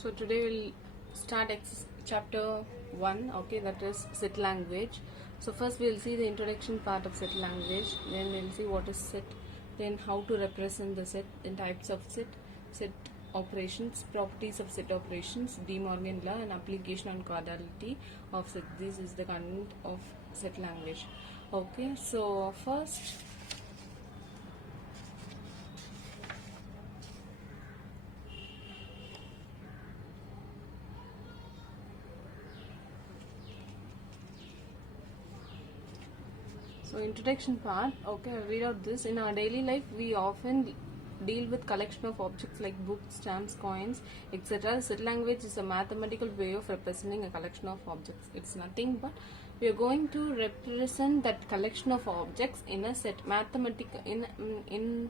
So today we'll start chapter 1, okay, that is set language. So first we'll see the introduction part of set language, then we'll see what is set, then how to represent the set, then types of set operations, properties of set operations, De Morgan law, and application on causality of set. This is the content of set language. Okay, so first introduction part, okay, I'll read out this. In our daily life, we often deal with collection of objects like books, stamps, coins, etc. Set language is a mathematical way of representing a collection of objects. It's nothing but we are going to represent that collection of objects in a set in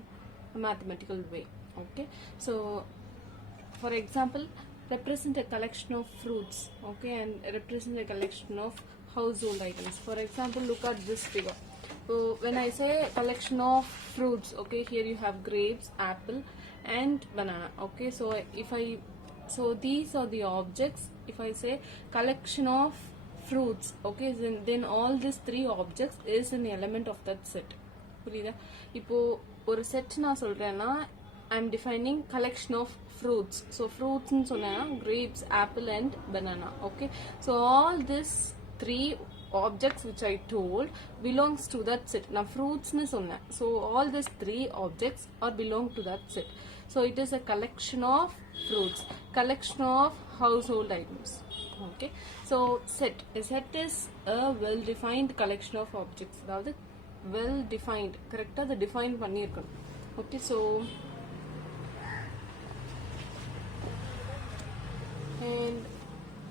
a mathematical way. Okay, so for example, represent a collection of fruits, okay, and represent a collection of household items. For example, look at this figure. So when I say collection of fruits, okay, here you have grapes, apple and banana. Okay, so these are the objects. If I say collection of fruits, okay, then all these three objects is an element of that set. புரியுதா? இப்போ ஒரு செட் நான் சொல்றேன்னா I'm defining collection of fruits. So fruits in sonana grapes, apple and banana. Okay, so all these three objects which I told belongs to that set. Now fruits ni sonna, so all these three objects are belong to that set. So it is a collection of fruits, collection of household items. Okay, so a set is a well defined collection of objects. That well defined, correct? The define பண்ணிருக்கணும். Okay, so and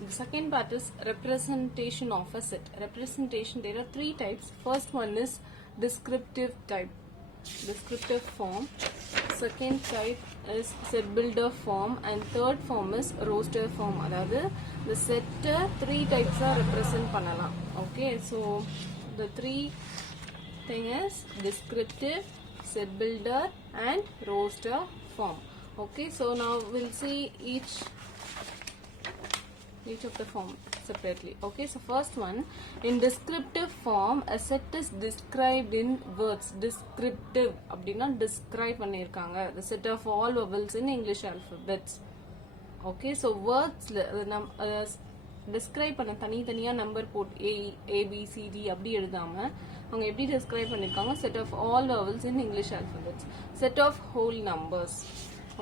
the second part is representation of a set. Representation, there are three types. First one is descriptive type, descriptive form. Second type is set builder form, and third form is roster form. அதாவது the set three types are represent பண்ணலாம். Okay, so the three thing is descriptive, set builder and roster form. Okay, so now we'll see each of the form separately. Okay, so first one, in descriptive form, a set is described in words. Descriptive அப்படினா describe பண்ணிருக்காங்க, the set of all vowels in English alphabets. Okay, so words describe பண்ண தனித்தனியா நம்பர் போட்டு A B C D அப்படி எழுதாம அவங்க எப்படி describe பண்ணிருக்காங்க, set of all vowels in English alphabets, set of whole numbers.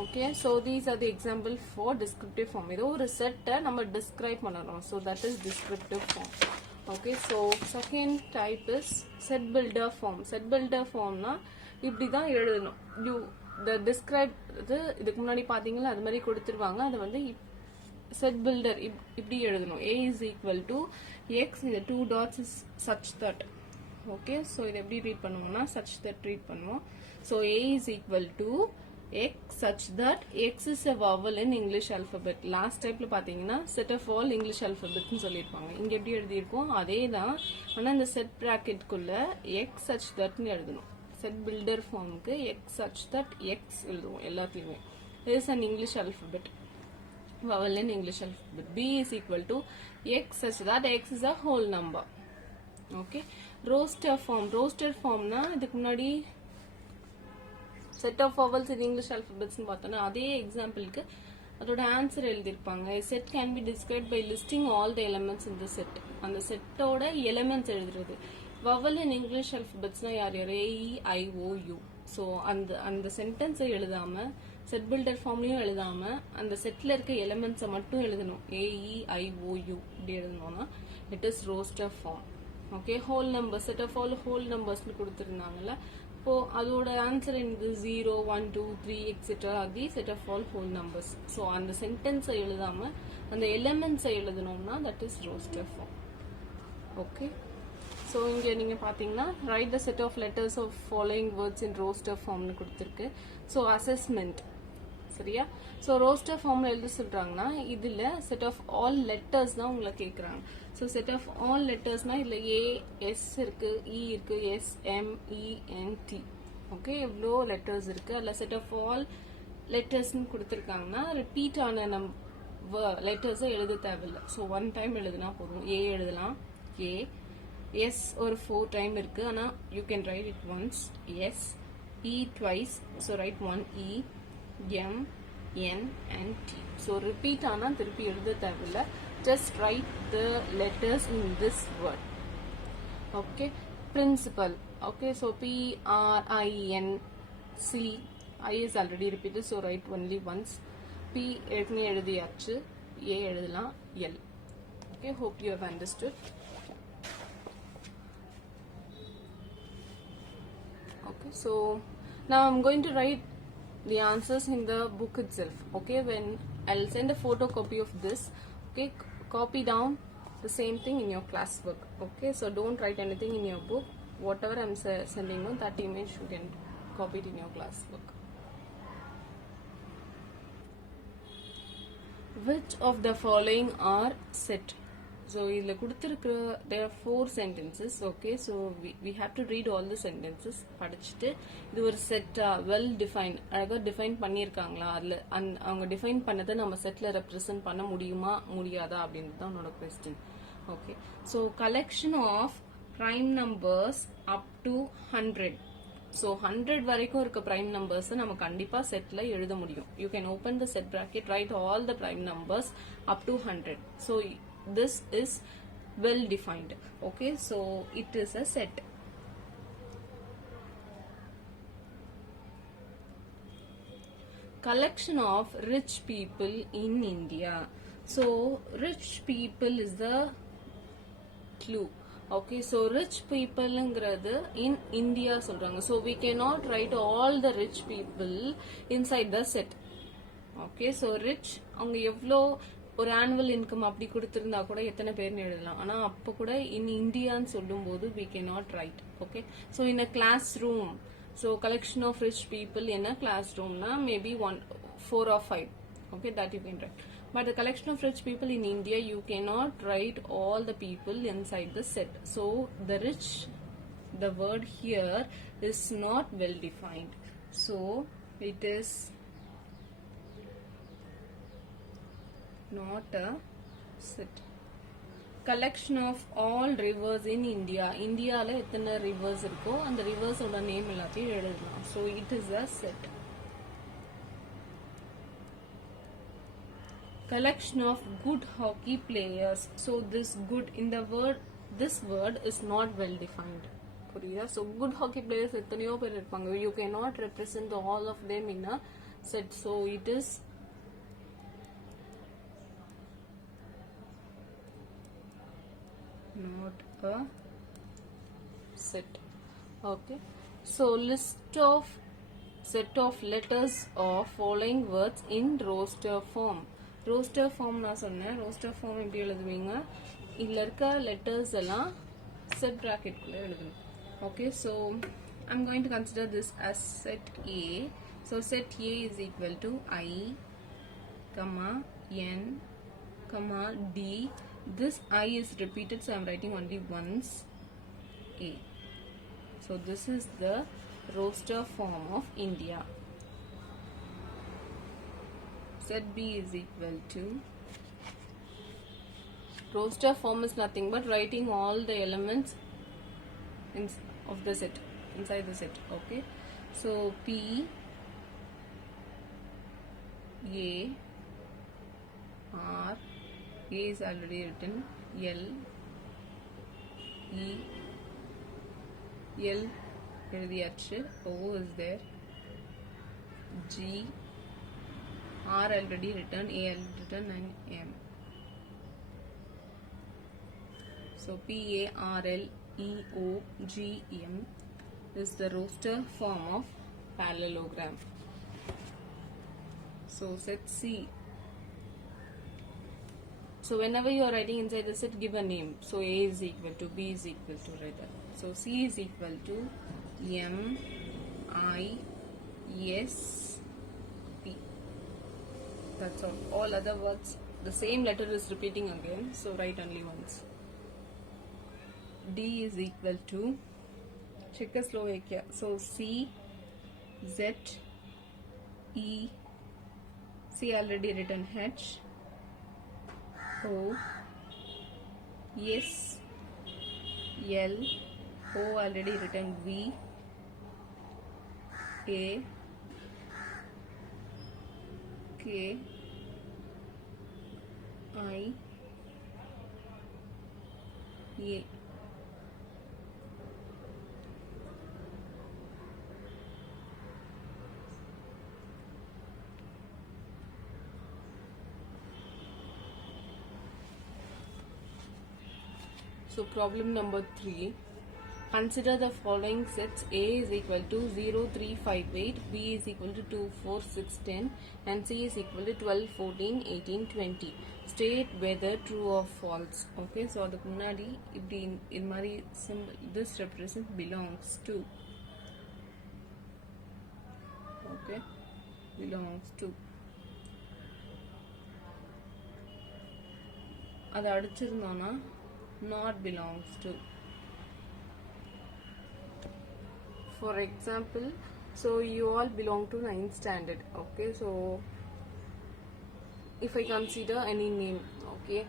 Okay, so these are the example for descriptive form. இது ஒரு செட்டை நம்ம describe பண்ணணும், so that is descriptive form. Okay, so second type is set builder form. Set builder formனா இப்படி தான் எழுதணும். the describe இதுக்கு முன்னாடி பாத்தீங்களா அது மாதிரி கொடுத்துருவாங்க, அது வந்து set builder இப்படி எழுதணும். A is equal to x, இந்த 2 dots is such that. Okay, so இது எப்படி ரீட் பண்ணுவோம்னா such that ரீட் பண்ணுவோம். So A is equal to x such that x is a vowel in English alphabet. Last typeல பாத்தீங்கன்னா set of all English alphabet னு சொல்லிருப்பாங்க. இங்க எப்படி எழுதியிருக்கோம் அதேதான், ஆனா இந்த set bracket குள்ள x such that னு எழுதணும். set builder formக்கு x such that x எழுதுவோம் எல்லாத்துலயுமே. This is an English alphabet, vowel in English alphabet. B is equal to x such that x is a whole number. Okay, roster formனா இதுக்கு முன்னாடி set of vowels in English alphabets னு பார்த்தோம்னா அதே எக்ஸாம்பிளுக்கு அதோட ஆன்சர் எழுதிருப்பாங்க. set can be described by listing all the elements in the set. அந்த செட்டோட எலிமெண்ட்ஸ் எழுதுறது. vowel in English alphabetsனா யார் யார், A E I O U. So அந்த சென்டென்ஸை எழுதாம set builder ஃபார்ம்லயும் எழுதாம அந்த செட்ல இருக்க எலிமெண்ட்ஸை மட்டும் எழுதணும். A E I O U இப்படி எழுதணும்னா it is roster form. Okay, whole number, set of all whole numbers னு கொடுத்திருந்தாங்கல்ல, இப்போ அதோட ஆன்சர் என்னது 0 1 2 3 etc. தி set of all whole numbers. So அந்த சென்டென்ஸை எழுதாம அந்த எலிமெண்ட்ஸை எழுதணும்னா that is roster form. Okay, so இங்கே நீங்கள் பார்த்தீங்கன்னா write the set of letters of following words in roster formனு கொடுத்துருக்கு. ஸோ அசஸ்மெண்ட் சரியா. ஸோ ரோஸ்டர் ஃபார்ம்ல எழுத சொல்றாங்கன்னா இதுல செட் ஆஃப் ஆல் லெட்டர்ஸ் தான் உங்களை கேட்குறாங்க. ஸோ செட் ஆஃப் ஆல் லெட்டர்ஸ்னா இதுல ஏ எஸ் இருக்கு, இ இருக்கு, எஸ் எம் இ என் டி. ஓகே, எவ்வளோ லெட்டர்ஸ் இருக்கு. அதில் செட் ஆஃப் ஆல் லெட்டர்ஸ்ன்னு கொடுத்துருக்காங்கன்னா ரிப்பீட் ஆன லெட்டர்ஸை எழுத தேவையில்லை. ஸோ 1 டைம் எழுதுனா போதும். ஏ எழுதலாம், ஏ. எஸ் ஒரு 4 டைம் இருக்கு, ஆனால் you can write it once, S. E twice, so write 1 E. M, N and T. So repeat ஆனால் திருப்பி எழுத தேவையில்லை. Just write the letters in this word. Okay. Principal. Okay, so P-R-I-N-C. I is already repeated, so write only once. P ஏற்கனவே எழுதியாச்சு, A எழுதலாம், L. Okay, hope you have understood. Okay, so now I'm going to write the answers in the book itself. Okay, when I'll send a photocopy of this. Okay, copy down the same thing in your classwork. Okay, so don't write anything in your book. Whatever I'm sending you, that image you can copy it in your classwork. Which of the following are set? So இதுல கொடுத்திருக்கிற there are 4 sentences. Okay, so we have to read all the sentences. படிச்சுட்டு இது ஒரு செட்டா, well defined, அழகா டிஃபைன் பண்ணியிருக்காங்களா, அதில் அவங்க டிஃபைன் பண்ணதை நம்ம செட்டில் ரெப்ரசன்ட் பண்ண முடியுமா முடியாதா அப்படின்றது தான் உன்னோட question. Okay, so collection of prime numbers up to 100. So 100 வரைக்கும் இருக்க prime numbers நம்ம கண்டிப்பா செட்ல எழுத முடியும். You can open the set bracket, write all the prime numbers up to 100. So this is well defined. Okay, so it is a set. Collection of rich people in India. So rich people is the clue. Okay, so rich people ங்கிறது in India சொல்றாங்க. So we cannot write all the rich people inside the set. Okay, so rich அவங்க எவ்வளோ ஒரு annual income அப்படி கொடுத்திருந்தா கூட எத்தனை பேர்னு எழுதலாம். ஆனா அப்போ கூட இன் இந்தியான்னு சொல்லும் போது we cannot write. Okay, so in a classroom, so collection of rich people in a classroom na maybe 4 or 5. Okay, that you can write. But the collection of rich people in India, you cannot write all the people inside the set. So the rich, the word here is not well defined. So it is not a set. Collection of all rivers in India. Indiaல எத்தனை rivers இருக்கோ அந்த rivers ஓட நேம் எல்லாத்தையும் எழுதலாம். So it is a set. Collection of good hockey players. So this good in the word, this word is not well defined. புரியுதா? So good hockey players எத்தனையோ பேர் இருப்பாங்க. You cannot represent all of them in a set. So it is not a set. Okay, so list of set of letters of following words in roster form. Roster form நான் சொன்னேன். roster form எப்படி எழுதுவீங்க? இதுல இருக்க letters எல்லாம் set bracket குள்ள எழுதணும். Okay, so I'm going to consider this as set A. So set A is equal to I, comma, N, comma, D. This I is repeated, so I'm writing only once A. So this is the roster form of India. Set B is equal to, roster form is nothing but writing all the elements of the set inside the set. Okay, so P, A, R, A is already written, L, E, L எழுதியாச்சு, O is there, G, R already written, A already written, and M. So P, A, R, L, E, O, G, M is the roster form of parallelogram. So set C. So whenever you are writing inside the set, give a name. So A is equal to, B is equal to, right? So C is equal to M, I, S, P. That's all. All other words, the same letter is repeating again. So write only once. D is equal to Czechoslovakia. So C, Z, E, C already written, H, O S L O already written, V A K I A. So problem number 3. Consider the following sets. A is equal to 0, 3, 5, 8, B is equal to 2, 4, 6, 10, and C is equal to 12, 14, 18, 20. State whether true or false. Okay, so அதுக்கு முன்னாடி இப்படி இது மாதிரி symbol, this represents belongs to. Okay, belongs to. அதை அடிச்சிருந்தோம்னா not belongs to. For example, so you all belong to 9th standard. Okay, so if I consider any name, okay,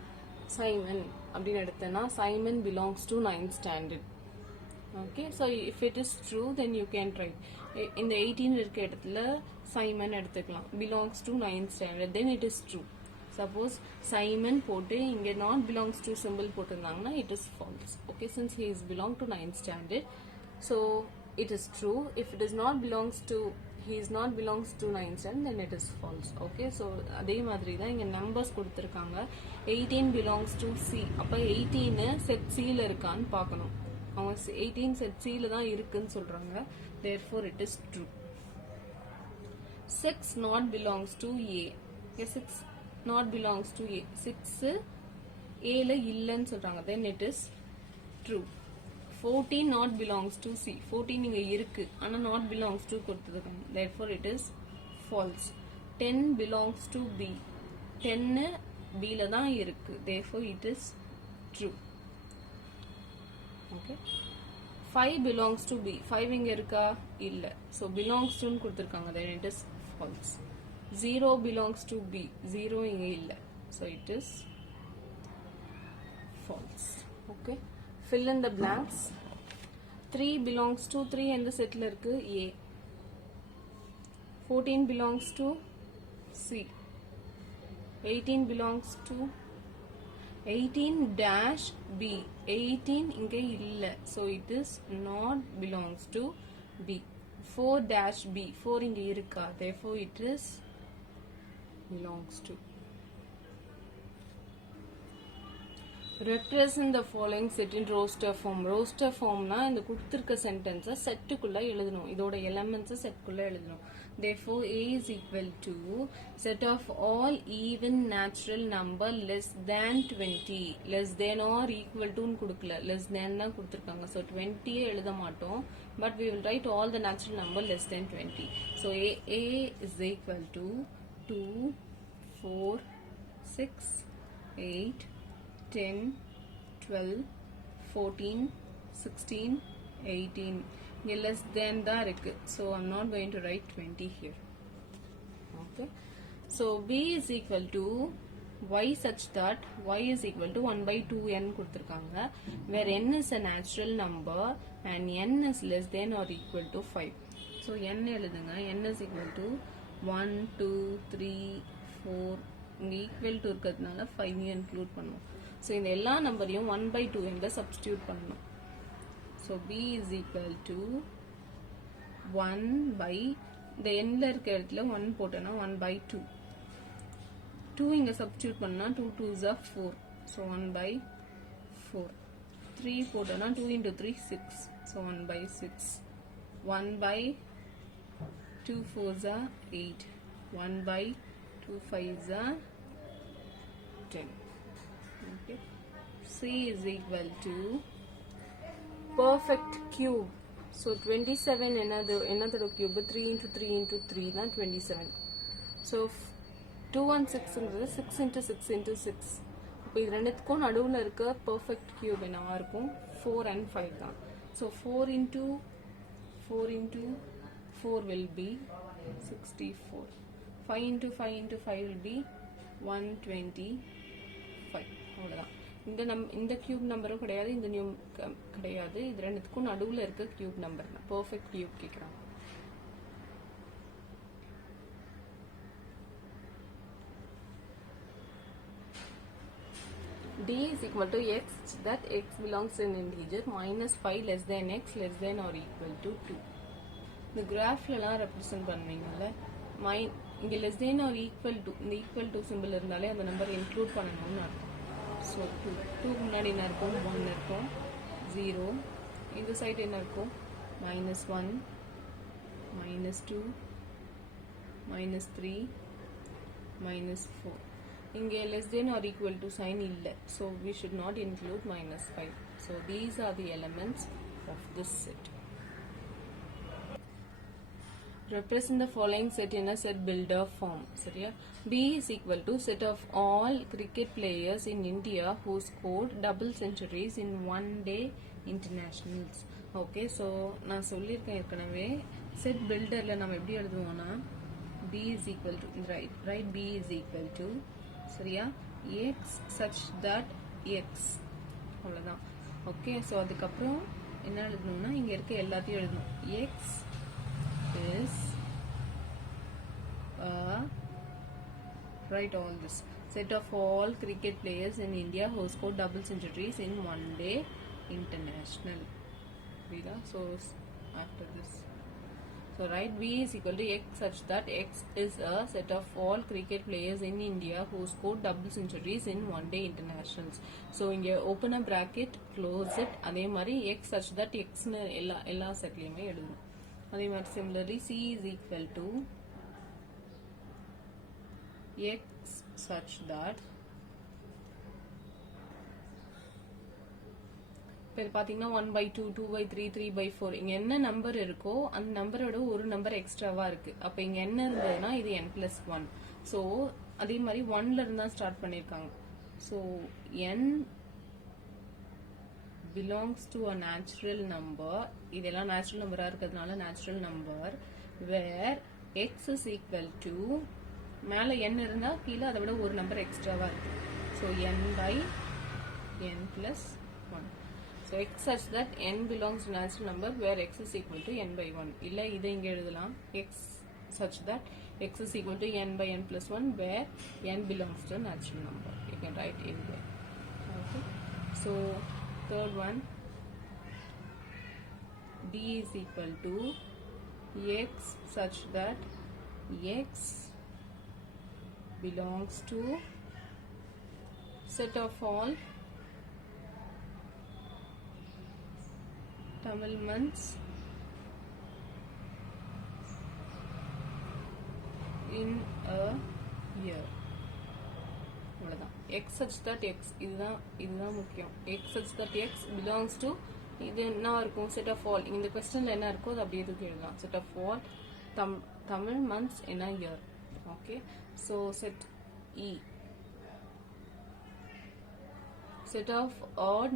Simon அப்படின்னு எடுத்தேன்னா Simon belongs to 9th standard. Okay, so if it is true, then you can try. இந்த 18 இருக்க இடத்துல Simon எடுத்துக்கலாம், belongs to 9th standard, then it is true. Suppose Simon போட்டு இங்கே not belongs to symbol போட்டிருந்தாங்கன்னா it is false. Okay, since he is belong to 9th standard, so it is true. If it is not belongs to, he is not belongs to 9th standard, then it is false. Okay, so அதே மாதிரி தான் இங்கே நம்பர்ஸ் கொடுத்துருக்காங்க. 18 belongs to C. அப்போ 18 செட் Cல இருக்கான்னு பார்க்கணும். அவங்க 18 செட் Cல தான் இருக்குன்னு சொல்றாங்க. Therefore it is true. 6 not belongs to A. Okay, 6 not belongs to A. 6 Aல இல்லன்னு சொல்றாங்க. Then it is true. 14 not belongs to C. 14 இங்க இருக்கு, ஆனா not belongs to கொடுத்துருக்காங்க. Therefore it is false. 10 belongs to B. 10 Bல தான் இருக்கு. Therefore it is true. Okay. 5 belongs to B. 5 இங்க இருக்கா? இல்ல. So belongs to கொடுத்துருக்காங்க. Then it is false. 0 belongs to B. 0 இங்க இல்ல. So it is false. Okay. Fill in the blanks. 3 belongs to 3 எந்த செட்ல இருக்கு? A. 14 belongs to C. 18 belongs to 18 dash B. 18 இங்க இல்ல. So it is not belongs to B. 4 dash B. 4 இங்க இருக்கா? Therefore it is belongs to. Represent the following set in roster form. Roster form na இந்த கொடுத்திருக்க சென்டென்ஸை செட்டுக்குள்ள எழுதணும். இதோட எலிமெண்ட்ஸை செட்டுக்குள்ள எழுதணும். Therefore A is equal to set of all even natural number less than 20. Less than or equal to கொடுக்கல, less than தான் கொடுத்திருக்காங்க. So 20 எழுத மாட்டோம், but we will write all the natural number less than 20. So A is equal to 2, 4, 6, 8, 10, 12, 14, 16, 18. இங்க less than தான் இருக்கு. So I'm not going to write 20 here. Okay. So B is equal to y such that y is equal to 1 by 2n கொடுத்திருக்காங்க. Where n is a natural number and n is less than or equal to 5. So n எழுதுங்க. n is equal to 1, 2, 3, 4. இங்க equal to இருக்கிறதுனால 5 include பண்ணுவோம். So இந்த எல்லா நம்பரையும் 1 by 2 என்ற substitute பண்ணணும். So B is equal to 1 by, இந்த எண்ணில் இருக்கிற இடத்துல 1 போட்டோன்னா 1 by 2. 2 இங்கே substitute பண்ணா 2 2s are 4. So 1 by 4. 3 போட்டோன்னா 2 into 3 6. So 1 by 6. 1 by 2 4s are 8. 1 by 2 5s are 10. Okay. C is equal to perfect cube. So 27 another cube, 3 into 3 into 3 தான் 27. So 2 and 6 ங்கிறது 6 into 6 into 6. இப்போ இது ரெண்டுத்துக்கும் நடுவில் இருக்க perfect cube என்னவா இருக்கும்? 4 and 5 தான். So 4 into 4 will be 64. 5 into 5 into 5 will be 120. 5 அவ்வளோதான். இந்த கியூப் நம்பரும் கிடையாது, இந்த நியூ கிடையாது. இது ரெண்டுத்துக்கும் நடுவில் இருக்க கியூப் நம்பர் பர்ஃபெக்ட் கியூப் கேட்குறாங்க. D is equal to x that x belongs in integer minus 5 less than x less than or equal to 2. இந்த கிராஃப்லலாம் ரெப்ரசன்ட் பண்ணுவீங்கல்ல, இங்கே less than or equal to, இந்த ஈக்குவல் டு சிம்பிள் இருந்தாலே அந்த number include பண்ணணும்னு அர்த்தம். ஸோ 2 முன்னாடி என்ன இருக்கும், 1 இருக்கும், 0. இந்த சைடு என்ன இருக்கும், -1, -2, -3, -4. இங்கே less than or equal to sign இல்லை, ஸோ we should not include -5. So these are the elements of this set. Represent the following set in a set builder form. சரியா? B is equal to set of all cricket players in India who scored double centuries in one day internationals. Okay, so நான் சொல்லியிருக்கேன் ஏற்கனவே, set builderல நம்ம எப்படி எழுதுவோம்னா B is equal to, right, B is equal to, சரியா, x such that x, அவ்வளோதான். Okay, so அதுக்கப்புறம் என்ன எழுதணும்னா இங்கே இருக்க எல்லாத்தையும் எழுதணும். x is write all this set of all cricket players in India who scored double centuries in one day international. So after this, so write B is equal to x such that x is a set of all cricket players in India who scored double centuries in one day internationals. So இங்க open a bracket, close it. அதே மாதிரி x such that x னு எல்லா செட்லயுமே எழுதணும். அதே மாதிரி similarly C is equal to x such that, இப்போ பார்த்தீங்கன்னா 1/2, 2/3, 3/4, இங்கே என்ன நம்பர் இருக்கோ அந்த நம்பரோட ஒரு நம்பர் எக்ஸ்ட்ராவா இருக்கு. அப்போ இங்கே என்ன இருந்ததுன்னா இது n+1. ஸோ அதே மாதிரி 1ல இருந்தா ஸ்டார்ட் பண்ணியிருக்காங்க. So n belongs to a natural number. இதெல்லாம் நேச்சுரல் நம்பரா இருக்கிறதுனால natural number where x is equal to, மேல n இருந்தா கீழே அதை விட ஒரு நம்பர் எக்ஸ்ட்ராவா இருக்கு. So n/n+1. So x such that n belongs to natural number where x is equal to n/1. இல்ல இதை இங்க எழுதலாம், x such that x is equal to n/n+1 where n belongs to natural number. You can write anywhere. Okay. So third one, D is equal to x such that x belongs to set of all Tamil months in a year. அவ்வளவுதான். x such that x, இதுதான் முக்கியம். x such that x belongs to, இது என்ன இருக்கும், set of all. இந்த questionல என்ன இருக்கோ அது அப்படியே தூக்கி எழுதலாம். set of all Tamil months in a year. Okay, so set E, set of odd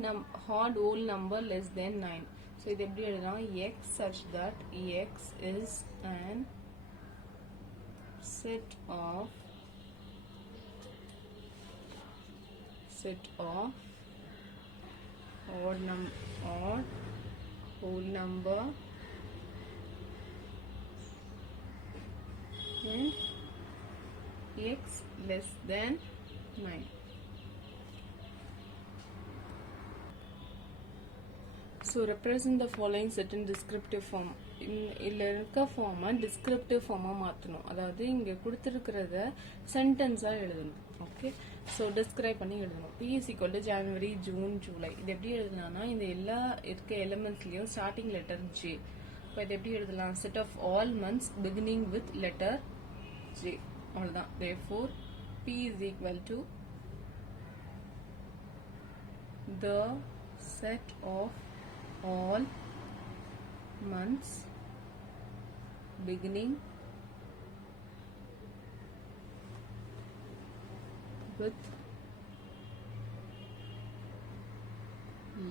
whole number less than 9. So இது எப்படி எழுதலாம், x such that x is an set of odd whole number and x less than 9. So represent the following set in descriptive form. இதில் இருக்க ஃபார்மை டிஸ்கிரிப்டிவ் ஃபார்மாக மாற்றணும். அதாவது இங்கே கொடுத்துருக்கிறத சென்டென்ஸாக எழுதணும். ஓகே, ஸோ டிஸ்கிரைப் பண்ணி எழுதணும். P is equal to January, June, July. இது எப்படி எழுதலாம்னா இந்த எல்லா இருக்க எலிமெண்ட்ஸ்லையும் ஸ்டார்டிங் லெட்டர் J. இப்போ இது எப்படி எழுதலாம், set of all months beginning with letter J. அவ்வளோதான். Therefore P is equal to the set of all months beginning with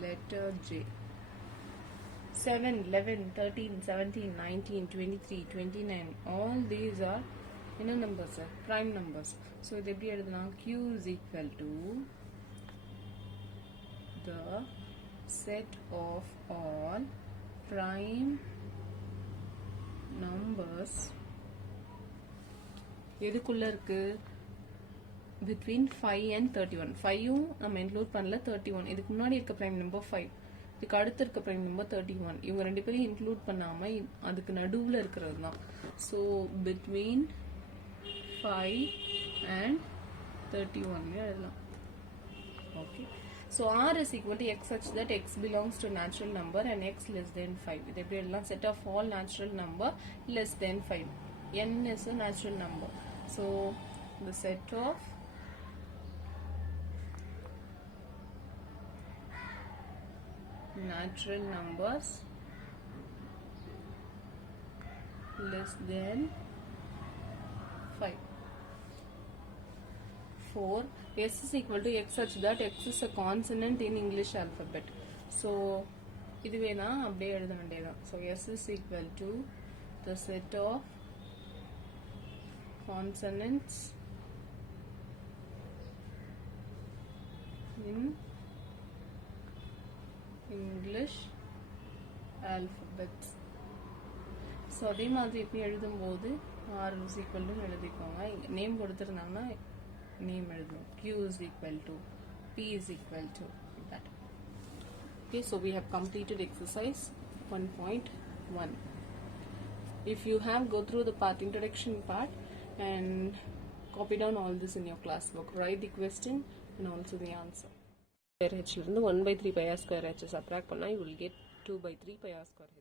letter J. 7, 11, 13, 17, 19, 23, 29, all these are inner numbers, prime numbers. So இது எப்படி எழுதலாம், Q is equal to the set of all prime numbers எதுக்குள்ள இருக்கு between 5 and 31. 5 நம்ம இன்க்ளூட் பண்ணல, 31 இதுக்கு முன்னாடி இருக்க prime number 5, இதுக்கு அடுத்து இருக்க prime number 31. இவங்க ரெண்டு பேரும் இன்க்ளூட் பண்ணாம அதுக்கு நடுவுல இருக்கிறது தான். ஸோ between 5 and 31 எழுதலாம். Okay. So R is equal to x such that x belongs to natural number and x less than 5. இது எப்படி எழுதலாம்? Set of all natural number less than 5. N is a natural number. So the set of natural numbers less than 5. 4. S is equal to x such that x is a consonant in English alphabet. So இதுவே தான் அப்படியே எழுத வேண்டியதான். So S is equal to the set of consonants in English alphabets. So அதே மாதிரி இப்படி எழுதும்போது R is equal to எழுதிக்கோங்க. நேம் கொடுத்துருந்தாங்கன்னா நேம் எழுதணும். Q is equal to, P is equal to that. Okay, so we have completed exercise 1.1. If you have, go through the part, introduction part, and copy down all this in your class book. Write the question and also the answer. H இருந்து 1/3 pi r square h subtract பண்ணா you will get 2/3 pi r square h.